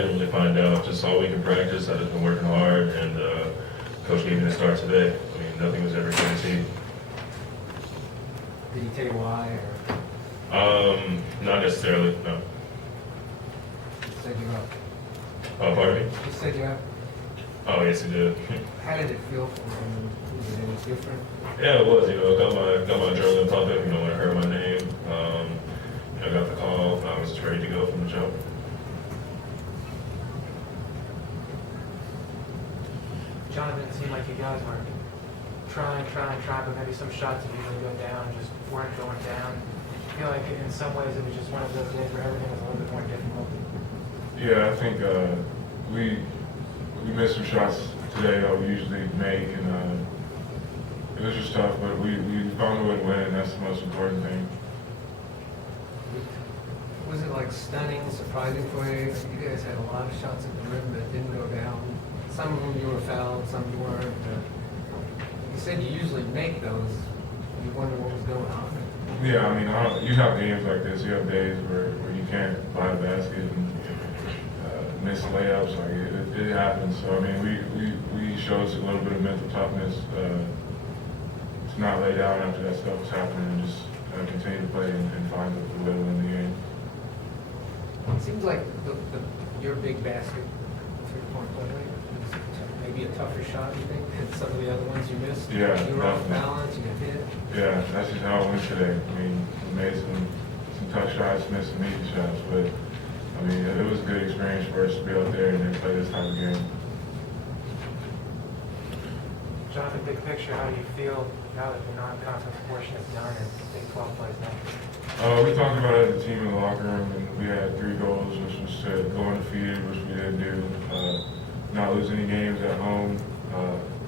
Didn't really find out. Just all week in practice, I just been working hard, and coach gave me the start today. I mean, nothing was ever guaranteed. Did he tell you why, or Not necessarily. No. said you up? Oh, pardon me. He said you up. Oh, yes, he did. How did it feel for him? Was it any different? Yeah, it was. Got my adrenaline pumping. When I heard my name, got the call. I was just ready to go from the jump. Jonathan, it seemed like you guys were trying, but maybe some shots that usually go down just weren't going down. I feel like in some ways it was just one of those days where everything was a little bit more difficult. Yeah, I think we missed some shots today that we usually make, and it was just tough, but we found a way to win, and that's the most important thing. Was it like stunning, surprising for you? You guys had a lot of shots at the rim that didn't go down. Some of them you were fouled, some you weren't. You said you usually make those. You wonder what was going on. Yeah, I mean, you have games like this. You have days where you can't buy a basket and miss layups. Like it happens. So I mean, we showed us a little bit of mental toughness to not lay down after that stuff was happening and just continue to play and find the way to win the game. It seems like your big basket, 3-point play, was maybe a tougher shot, you think, than some of the other ones you missed? Yeah, You were off definitely. balance, you got hit. Yeah, that's just how it went today. I mean, we made some tough shots, missed some easy shots, but I mean, it was a good experience for us to be out there and then play this type of game. Jonathan, big picture, how do you feel now that the non-conference portion is done and Big 12 plays now? We talked about it as a team in the locker room, and we had 3 goals, which was to go undefeated, which we didn't do, not lose any games at home,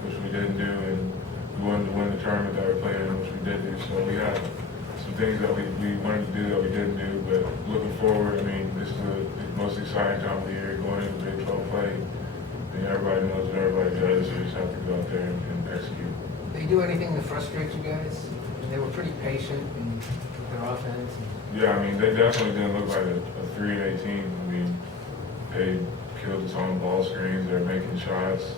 which we didn't do, and we wanted to win the tournament that we played in, which we did do. So we had some things that we wanted to do that we didn't do, but looking forward, I mean, this is the most exciting time of the year going into Big 12 play. I mean, everybody knows what everybody does, so you just have to go out there and execute. They do anything to frustrate you guys? They were pretty patient in their offense. Yeah, I mean, they definitely didn't look like a 3-8 team. I mean, they killed us on ball screens. They're making shots.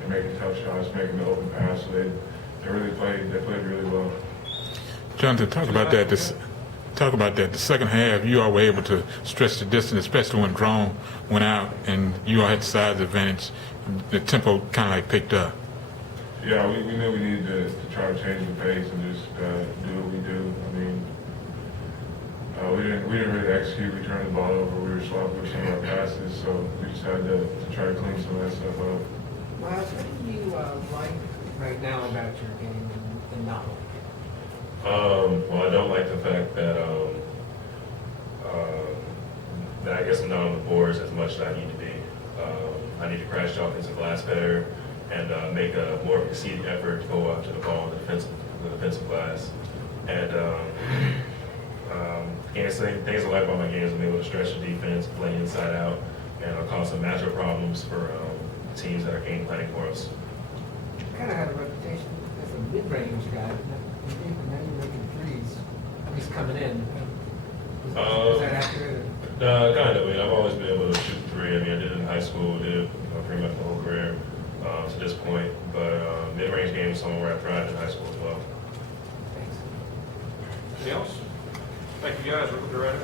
They're making tough shots, making the open pass. So they really played. They played really well. Jonathan, talk about that. The second half, you all were able to stretch the distance, especially when Drone went out and you all had the size advantage. The tempo kind of like picked up. Yeah, we knew we needed to try to change the pace and just do what we do. I mean, we didn't really execute. We turned the ball over. We were sloppy with some of our passes, so we just had to try to clean some of that stuff up. Myles, what do you like right now about your game and not like? Well, I don't like the fact that that I guess I'm not on the boards as much as I need to be. I need to crash the offensive glass better and make a more of a concerted effort to go up to the ball in the defensive glass. And things I like about my game is I'm able to stretch the defense, play inside out, and cause some matchup problems for teams that are game planning for us. You kind of had a reputation as a mid-range guy, but now you're making threes, at least coming in. Is that accurate? Kind of. I mean, I've always been able to shoot 3. I mean, I did it in high school, did it pretty much my whole career to this point. But mid-range game is something where I thrived in high school as well. Thanks. Anything else? Thank you, guys. We're right.